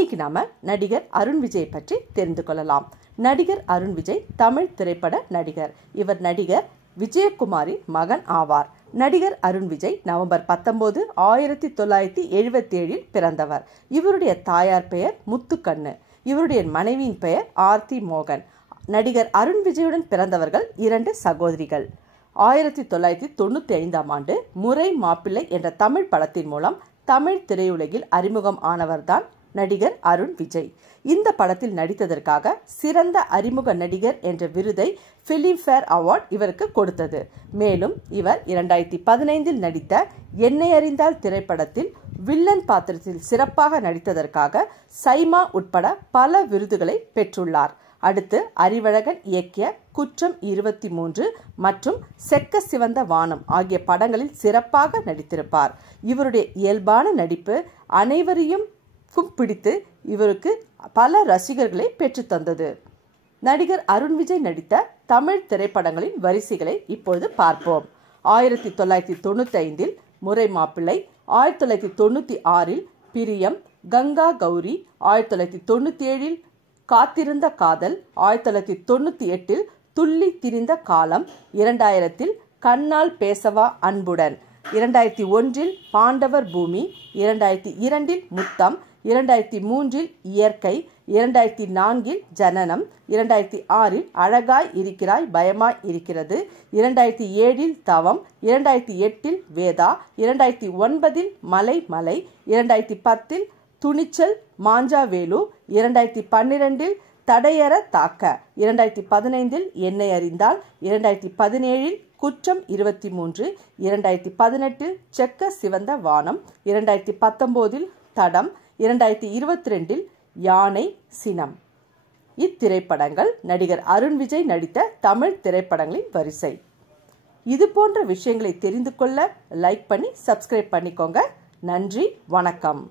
இன்னைக்கு நாம நடிகர் அருண் விஜய் பற்றி தெரிந்து கொள்ளலாம். நடிகர் அருண் விஜய் தமிழ் திரைப்பட நடிகர். இவர் நடிகர் விஜயகுமாரின் மகன் ஆவார். நடிகர் அருண் விஜய் நவம்பர் 19, 1977 பிறந்தவர். இவருடைய தாயார் பெயர் முத்துக்கண்ணு. இவருடைய மனைவியின் பெயர் ஆர்த்தி மோகன். நடிகர் அருண் விஜயுடன் பிறந்தவர்கள் 2 சகோதரிகள். 1995 ஆண்டு முறை மாப்பிள்ளை என்ற தமிழ் படத்தின் மூலம் தமிழ் திரையுலகில் அறிமுகம் ஆனவர்தான் நடிகர் அருண் விஜய். இந்த படத்தில் நடித்ததற்காக சிறந்த அறிமுக நடிகர் என்ற விருதை பிலிம்பேர் அவார்ட் இவருக்கு கொடுத்தது. மேலும் இவர் 2015 நடித்த என்னை அறிந்தால் திரைப்படத்தில் வில்லன் பாத்திரத்தில் சிறப்பாக நடித்ததற்காக சைமா உட்பட பல விருதுகளை பெற்றுள்ளார். அடுத்து அறிவழகன் இயக்கிய குற்றம் 23 மற்றும் செக்க சிவந்த வானம் ஆகிய படங்களில் சிறப்பாக நடித்திருப்பார். இவருடைய இயல்பான நடிப்பு அனைவரையும் பிடித்து இவருக்கு பல ரசிகர்களை பெற்று தந்தது. நடிகர் அருண் விஜய் நடித்த தமிழ் திரைப்படங்களின் வரிசைகளை இப்பொழுது பார்ப்போம். 1995 முறை மாப்பிள்ளை, 1996 பிரியம், கங்கா கௌரி, 1997 காத்திருந்த காதல், 1998 துள்ளி திரிந்த காலம், 2000 கண்ணால் பேசவா அன்புடன், 2001 பாண்டவர் பூமி, 2002 முத்தம், 2003 இயற்கை, 2004 ஜனனம், 2006 அழகாய் இருக்கிறாய் பயமாய் இருக்கிறது, 2007 தவம், 2008 வேதா, 2009 மலை மலை, 2010 துணிச்சல் மாஞ்சாவேலு, 2012 தடையற தாக்க, 2015 என்னை அறிந்தால், 2017 குற்றம் 23, 2018 செக்க சிவந்த வானம், 2019 தடம், 2022 யானை சினம். இத்திரைப்படங்கள் நடிகர் அருண் விஜய் நடித்த தமிழ் திரைப்படங்களின் வரிசை. இது போன்ற விஷயங்களை தெரிந்து கொள்ள லைக் பண்ணி சப்ஸ்கிரைப் பண்ணிக்கோங்க. நன்றி, வணக்கம்.